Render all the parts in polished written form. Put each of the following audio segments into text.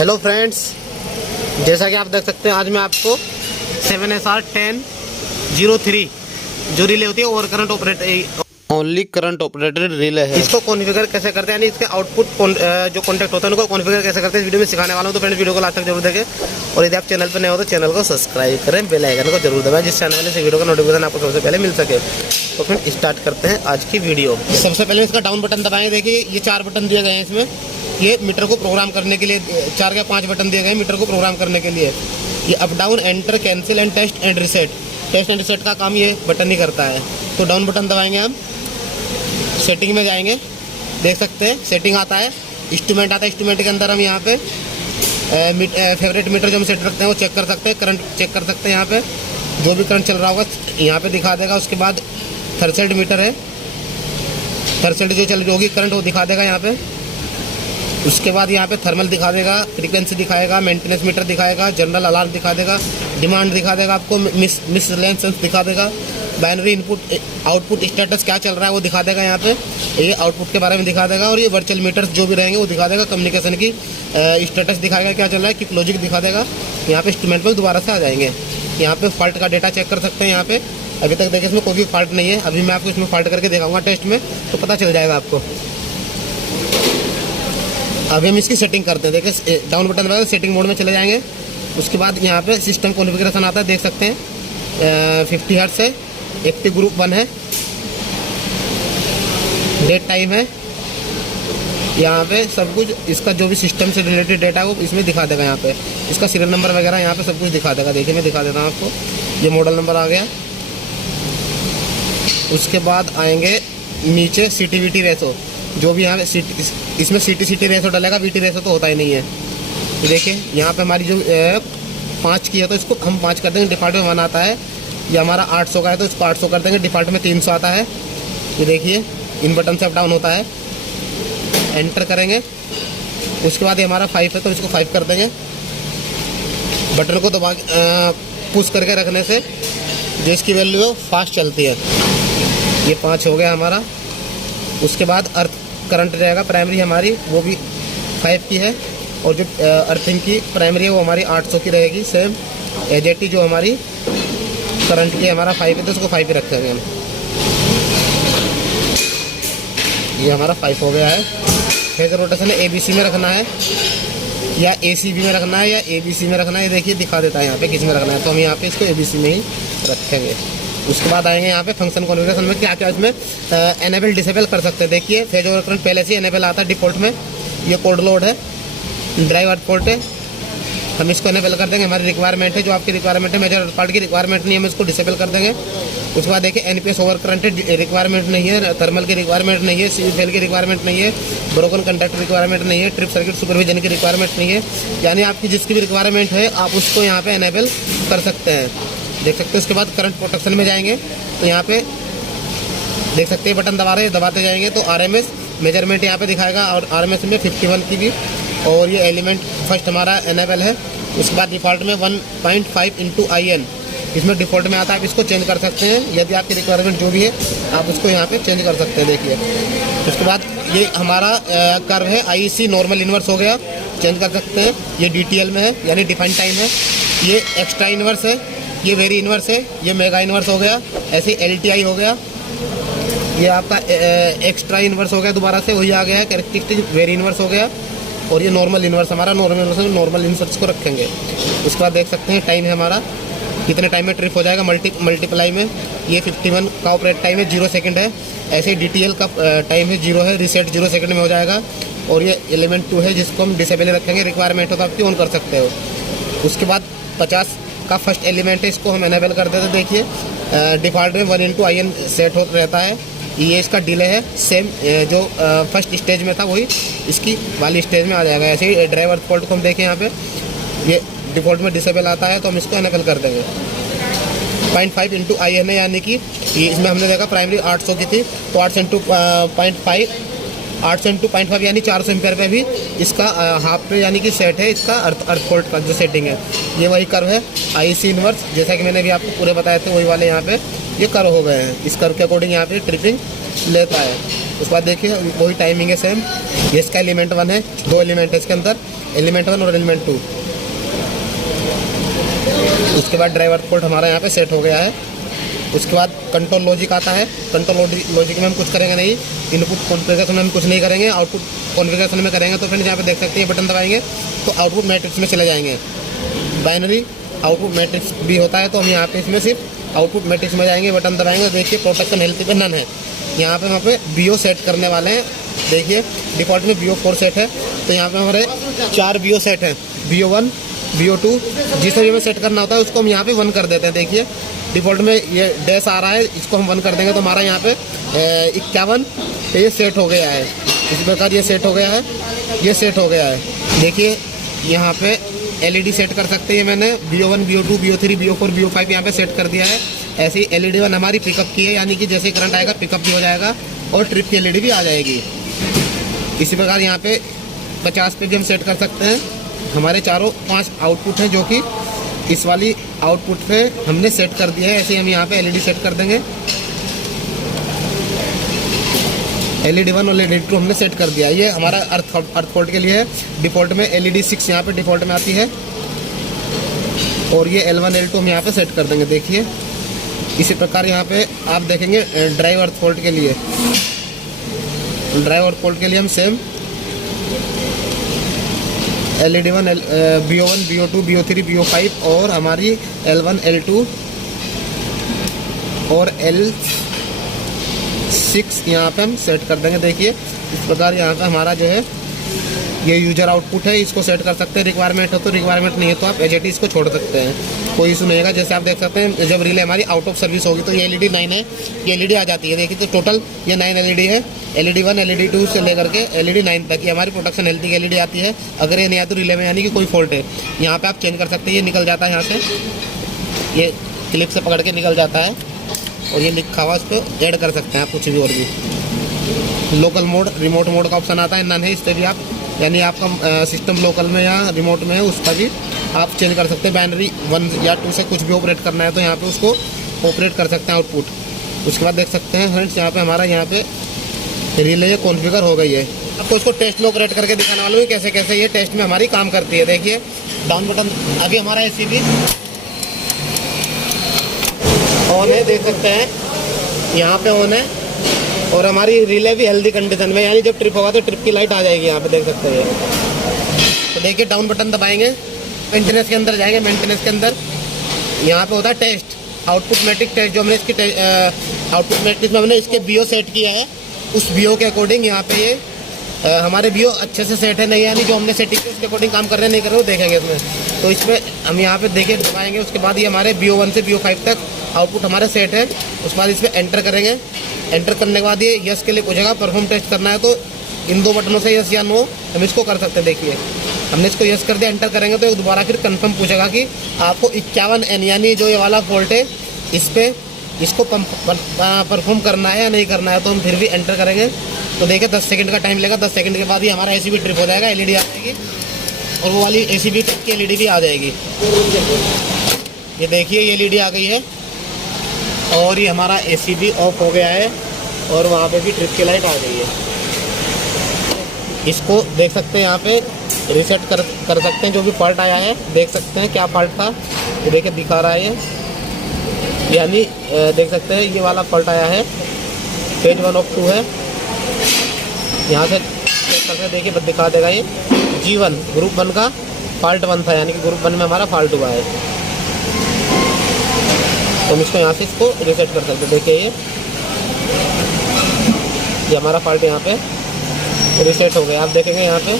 Hello friends, जैसा कि आप देख सकते हैं आज मैं आपको 7SR1003 जो रिले होती है over current operated only current operated relay है, इसको कॉन्फ़िगर कैसे करते हैं, यानी इसके आउटपुट जो कॉन्टैक्ट होता है उनको कॉन्फ़िगर कैसे करते हैं इस वीडियो में सिखाने वाला हूं। तो फ्रेंड्स वीडियो को लास्ट तक जरूर देखें और यदि आप चैनल पर नए हो तो चैनल को सब्सक्राइब करें, बेल आइकन को जरूर दबाएं जिस चैनल से वीडियो का नोटिफिकेशन आपको सबसे पहले मिल सके। तो फ्रेंड स्टार्ट करते हैं आज की वीडियो। सबसे पहले इसका डाउन बटन दबाएं। देखिए ये 4 बटन दिए गए हैं इसमें, ये मीटर को प्रोग्राम करने के लिए 4 या 5 बटन दिए गए हैं मीटर को प्रोग्राम करने के लिए। ये up down, enter, cancel and test and reset. Test and reset का काम ये बटन ही करता है। तो डाउन बटन दबाएंगे हम, सेटिंग में जाएंगे, देख सकते हैं सेटिंग आता है, इंस्ट्रूमेंट आता है। इंस्ट्रूमेंट के अंदर हम यहाँ पे फेवरेट मीटर जो हम सेट रखते हैं वो चेक कर सकते हैं, करंट चेक कर सकते हैं। यहाँ पे जो भी करंट चल रहा होगा यहाँ पे दिखा देगा। उसके बाद थर्सेल्ड मीटर है, थर्सेल्ड जो चल रही होगी करंट वो दिखा देगा यहाँ पे। उसके बाद यहाँ पे थर्मल दिखा देगा, फ्रीक्वेंसी दिखाएगा, मेंटेनेंस मीटर दिखाएगा, जनरल अलार्म दिखा देगा, डिमांड दिखा देगा, आपको मिसलेंसेंस दिखा देगा, बाइनरी इनपुट आउटपुट स्टेटस क्या चल रहा है वो दिखा देगा। यहाँ पे ये आउटपुट के बारे में दिखा देगा और ये वर्चुअल मीटर्स जो भी रहेंगे वो दिखा देगा। कम्युनिकेशन की स्टेटस दिखाएगा क्या चल रहा है, क्विक लॉजिक दिखा देगा। यहाँ पे इंस्ट्रूमेंट पर दोबारा से आ जाएंगे। यहाँ पे फॉल्ट का डेटा चेक कर सकते हैं। यहाँ पे अभी तक देखिए इसमें कोई भी फॉल्ट नहीं है। अभी मैं आपको इसमें फॉल्ट करके दिखाऊंगा टेस्ट में, तो पता चल जाएगा आपको। अभी हम इसकी सेटिंग करते हैं। देखिए डाउन बटन दबाकर सेटिंग मोड में चले जाएंगे। उसके बाद यहाँ पे सिस्टम कॉन्फ़िगरेशन आता है, देख सकते हैं 50 हर्ट्ज है, एक्टिव ग्रुप 1 है, डेट टाइम है। यहाँ पे सब कुछ इसका जो भी सिस्टम से रिलेटेड डेटा है वो इसमें दिखा देगा। यहाँ पे इसका सीरियल नंबर वगैरह यहाँ पे सब कुछ दिखा देगा। देखिए मैं दिखा देता हूँ आपको, ये मॉडल नंबर आ गया। उसके बाद आएंगे नीचे CT-VT रेशो, जो भी यहाँ पे इसमें CT-CT रेशो डलेगा, VT रेशो तो होता ही नहीं है। तो देखिए यहाँ पे हमारी जो 5 की है तो इसको हम 5 कर देंगे, डिफ़ॉल्ट में 1 आता है। ये हमारा 800 का है तो इसको 800 कर देंगे, डिफ़ॉल्ट में 300 आता है। ये देखिए इन बटन से अप डाउन होता है, एंटर करेंगे। उसके बाद ये हमारा 5 है तो इसको 5 कर देंगे। बटन को दबा पुश करके रखने से जो इसकी वैल्यू है फास्ट चलती है। ये 5 हो गया हमारा। उसके बाद अर्थ करंट रहेगा, प्राइमरी हमारी वो भी 5 की है और जो अर्थिंग की प्राइमरी है वो हमारी 800 की रहेगी। सेम AJT जो हमारी करंट की हमारा 5 है तो उसको 5 ही रखेंगे हम। ये हमारा 5 हो गया है। फेजर रोटेशन ABC में रखना है या ACB में रखना है या ABC में रखना है, ये देखिए दिखा देता है यहाँ पे किस में रखना है। तो हम यहाँ पे इसको ABC में ही रखेंगे। उसके बाद आएंगे यहाँ पे फंक्शन कॉन्फ़िगरेशन में क्या क्या इसमें एनेबल डिसेबल कर सकते हैं। देखिए फेज ओवर करंट पहले से एनेबल आता है डिफ़ॉल्ट में। ये कोड लोड है, ड्राइवर पोर्ट है, हम इसको एनेबल कर देंगे। हमारी रिक्वायरमेंट है, जो आपकी रिक्वायरमेंट है, मेजर पार्ट की रिक्वायरमेंट नहीं है, हम इसको डिसेबल कर देंगे। उसके बाद देखिए NPS ओवर करंट रिक्वायरमेंट नहीं है, थर्मल की रिक्वायरमेंट नहीं है, CFL की रिक्वायरमेंट नहीं है, ब्रोकन कंडक्टर रिक्वायरमेंट नहीं है, ट्रिप सर्किट सुपरविजन की रिक्वायरमेंट नहीं है। यानी आपकी जिसकी भी रिक्वायरमेंट है आप उसको यहाँ पे एनेबल कर सकते हैं, देख सकते हैं। उसके बाद करंट प्रोटेक्शन में जाएंगे तो यहाँ पे देख सकते हैं बटन दबा रहे हैं, दबाते जाएंगे तो RMS मेजरमेंट यहाँ पे दिखाएगा और RMS में 51 की भी। और ये एलिमेंट फर्स्ट हमारा एनेबल है। उसके बाद डिफ़ॉल्ट में 1.5 × IN इसमें डिफ़ॉल्ट में आता है, आप इसको चेंज कर सकते हैं। यदि आपकी रिक्वायरमेंट जो भी है आप उसको यहाँ पे चेंज कर सकते हैं। देखिए उसके बाद ये हमारा कर्व है IEC नॉर्मल इन्वर्स हो गया, चेंज कर सकते हैं। ये DTL में है यानी डिफाइंड टाइम है। ये एक्स्ट्रा इन्वर्स है, ये वेरी इन्वर्स है, ये मेगा इन्वर्स हो गया। ऐसे LTI हो गया, ये आपका एक्स्ट्रा इन्वर्स हो गया, दोबारा से वही आ गया है कैरेक्टरिस्टिक वेरी इन्वर्स हो गया। और ये नॉर्मल इन्वर्स हमारा नॉर्मल इन्वर्स को रखेंगे। उसके बाद देख सकते हैं टाइम है हमारा कितने टाइम में ट्रिप हो जाएगा मल्टीप्लाई में। ये 51 का ऑपरेट टाइम है, 0 सेकंड है। ऐसे DTL का टाइम है 0 है, रिसेट 0 सेकंड में हो जाएगा। और ये एलिमेंट 2 है जिसको हम डिसेबल रखेंगे, रिक्वायरमेंट हो तो आपकी ऑन कर सकते हो। उसके बाद 50 का फर्स्ट एलिमेंट है, इसको हम एनेबल कर देते हैं। देखिए डिफ़ॉल्ट में 1 × IN सेट हो रहता है। ये इसका डिले है, सेम जो फर्स्ट स्टेज में था वही इसकी वाली स्टेज में आ जाएगा। ऐसे ही ड्राइवर फॉल्ट को हम देखें यहाँ पे ये डिफ़ॉल्ट में डिसेबल आता है तो हम इसको एनेबल कर देंगे। 0.5 × IN है, यानी कि ये इसमें हमने देखा प्राइमरी 800 की थी तो 800 × 0.5 यानी 400 एम्पेयर पे भी इसका हाफ पे यानी कि सेट है इसका अर्थ फॉल्ट का जो सेटिंग है। ये वही कर्व है IEC इन्वर्स, जैसा कि मैंने भी आपको पूरे बताए थे वही वाले यहाँ पे ये कर्व हो गए हैं। इस कर्व के अकॉर्डिंग यहाँ पे ट्रिपिंग लेता है। उसके बाद देखिए वही टाइमिंग है सेम। ये इसका एलिमेंट 1 है, 2 एलिमेंट है इसके अंदर। एलिमेंट 1 और एलिमेंट 2। उसके बाद ड्राइव अर्थ पोर्ट हमारा यहाँ पे सेट हो गया है। उसके बाद कंट्रोल लॉजिक आता है। कंट्रोल लॉजिक में हम कुछ करेंगे नहीं, इनपुट कॉन्फ़िगरेशन में हम कुछ नहीं करेंगे, आउटपुट कॉन्फ़िगरेशन में करेंगे। तो फ्रेंड्स यहाँ पे देख सकते हैं, बटन दबाएंगे तो आउटपुट मैट्रिक्स में चले जाएंगे। बाइनरी आउटपुट मैट्रिक्स भी होता है, तो हम यहाँ पे इसमें सिर्फ आउटपुट मैट्रिक्स में जाएंगे, बटन दबाएंगे। देखिए प्रोटेक्शन हेल्थ पे नन है। यहाँ पे BO सेट करने वाले हैं। देखिए डिफ़ॉल्ट में BO 4 सेट है, तो यहाँ पे हमारे 4 BO सेट हैं, BO 1 BO 2। जिसे भी हमें सेट करना होता है उसको हम यहाँ पे 1 कर देते हैं। देखिए डिफ़ॉल्ट में ये डैश आ रहा है, इसको हम 1 कर देंगे तो हमारा यहाँ पे 51 पे ये सेट हो गया है। इसी प्रकार ये सेट हो गया है, ये सेट हो गया है। देखिए यहाँ पे LED सेट कर सकते हैं। मैंने BO 1 BO 2 BO 3 BO 4 BO 5 यहाँ पे सेट कर दिया है। ऐसे ही LED 1 हमारी पिकअप की है, यानी कि जैसे करंट आएगा पिकअप भी हो जाएगा और ट्रिप की LED भी आ जाएगी। इसी प्रकार यहाँ पे 50 पे भी हम सेट कर सकते हैं। हमारे चारों 5 आउटपुट हैं, जो कि इस वाली आउटपुट पे हमने सेट कर दिया है। ऐसे हम यहाँ पे LED सेट कर देंगे। LED 1 और LED 2 हमने सेट कर दिया। ये हमारा अर्थ पोर्ट के लिए है। डिफ़ॉल्ट में LED 6 यहाँ पे डिफ़ॉल्ट में आती है, और ये L1 L2 हम यहाँ पे सेट कर देंगे। देखिए इसी प्रकार यहाँ पे आप देखेंगे ड्राइव अर्थ पोर्ट के लिए, ड्राइव अर्थ पोर्ट के लिए हम same LED 1 BO 1 BO 2 BO 3 BO 5 और हमारी L1 L2 और L6 यहाँ पे हम सेट कर देंगे। देखिए इस प्रकार यहाँ पे हमारा जो है ये यूजर आउटपुट है, इसको सेट कर सकते हैं। रिक्वायरमेंट हो तो, रिक्वायरमेंट नहीं है तो आप एज इसको छोड़ सकते हैं, कोई इशू नहीं है। जैसे आप देख सकते हैं जब रिले हमारी आउट ऑफ सर्विस होगी तो ये LED 9 है, ये LED आ जाती है। देखिए तो टोटल ये 9 LED है, LED 1 LED 2 से लेकर के LED 9 तक ये हमारी प्रोटेक्शन हेल्थ की LED आती है। अगर ये नहीं आती तो रिले में यानी कि कोई फॉल्ट है, यहाँ पर आप चेंज कर सकते हैं। ये निकल जाता है यहाँ से, ये क्लिप से पकड़ के निकल जाता है, और ये लिखा हुआ उस पर ऐड कर सकते हैं आप कुछ भी और भी। लोकल मोड रिमोट मोड का ऑप्शन आता है, नन है, इस पर भी आप यानी आपका सिस्टम लोकल में या रिमोट में है उसका भी आप चेंज कर सकते हैं। बाइनरी 1 या 2 से कुछ भी ऑपरेट करना है तो यहाँ पे उसको ऑपरेट कर सकते हैं आउटपुट। उसके बाद देख सकते हैं फ्रेंड्स यहाँ पे हमारा यहाँ पे रिले कॉन्फ़िगर हो गई है। आपको इसको टेस्ट में ऑपरेट करके दिखाने वाला हूँ कैसे कैसे ये टेस्ट में हमारी काम करती है। देखिए डाउन बटन, अभी हमारा ACB ऑन है, देख सकते हैं यहाँ पे ऑन है, और हमारी रिले भी हेल्दी कंडीशन में, यानी जब ट्रिप होगा तो ट्रिप की लाइट आ जाएगी। यहाँ पे देख सकते हैं। तो देखिए डाउन बटन दबाएंगे, मेंटेनेंस के अंदर जाएंगे। मेंटेनेंस के अंदर यहाँ पे होता है टेस्ट, आउटपुट मैट्रिक टेस्ट। जो हमने इसकी आउटपुट मैट्रिक्स में हमने इसके BO सेट किया है, उस BO के अकॉर्डिंग यहाँ पे ये हमारे BO अच्छे से सेट है नहीं, यानी जो हमने सेटिंग उसके अकॉर्डिंग काम कर रहे हैं नहीं कर रहे हो देखेंगे इसमें। तो इसमें हम यहाँ पे देखिए दबाएंगे, उसके बाद ये हमारे BO 1 से BO 5 तक आउटपुट हमारे सेट है। उसके बाद इस पर एंटर करेंगे। एंटर करने के बाद ये यस के लिए पूछेगा, परफॉर्म टेस्ट करना है तो इन 2 बटनों से यस या नो हम इसको कर सकते हैं। देखिए हमने इसको यस कर दिया, एंटर करेंगे तो दोबारा फिर कंफर्म पूछेगा कि आपको 51N यानी जो ये वाला फॉल्ट है इस पर इसको परफॉर्म करना है या नहीं करना है। तो हम फिर भी एंटर करेंगे तो देखिए 10 सेकंड का टाइम लेगा। 10 सेकंड के बाद ही हमारा ACB ट्रिप हो जाएगा, LED आ जाएगी, और वो वाली ACB ट्रिप की LED भी आ जाएगी। ये देखिए ये LED आ गई है, और ये हमारा ACB ऑफ हो गया है, और वहाँ पे भी ट्रिप की लाइट आ गई है। इसको देख सकते हैं यहाँ पे रीसेट कर सकते हैं। जो भी फॉल्ट आया है देख सकते हैं क्या फॉल्ट था, ये देखिए दिखा रहा है ये, यानी देख सकते हैं ये वाला फॉल्ट आया है, पेज 1 of 2 है। यहाँ से चेक करके देखिए बस दिखा देगा ये G1 ग्रुप 1 का फॉल्ट 1 था, यानी कि ग्रुप 1 में हमारा फॉल्ट हुआ है। तो हम इसको यहाँ से इसको रीसेट कर सकते हैं। देखिए ये हमारा फॉल्ट यहाँ पे रीसेट हो गया, आप देखेंगे यहाँ पे।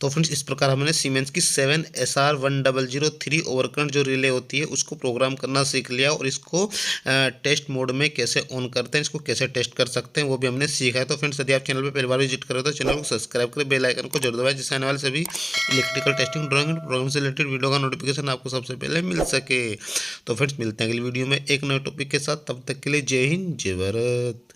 तो फ्रेंड्स इस प्रकार हमने सीमेंस की 7SR1003 ओवरकरंट जो रिले होती है उसको प्रोग्राम करना सीख लिया, और इसको टेस्ट मोड में कैसे ऑन करते हैं, इसको कैसे टेस्ट कर सकते हैं वो भी हमने सीखा है। तो फ्रेंड्स यदि आप चैनल पर पहली बार विजिट करें तो चैनल को सब्सक्राइब करें, बेल आइकन को जरूर दबाएं, जिससे आने वाले सभी इलेक्ट्रिकल टेस्टिंग ड्राइंग प्रोग्राम से रिलेटेड वीडियो का नोटिफिकेशन आपको सबसे पहले मिल सके। तो फ्रेंड्स मिलते हैं अगली वीडियो में एक नए टॉपिक के साथ, तब तक के लिए जय हिंद जय भारत।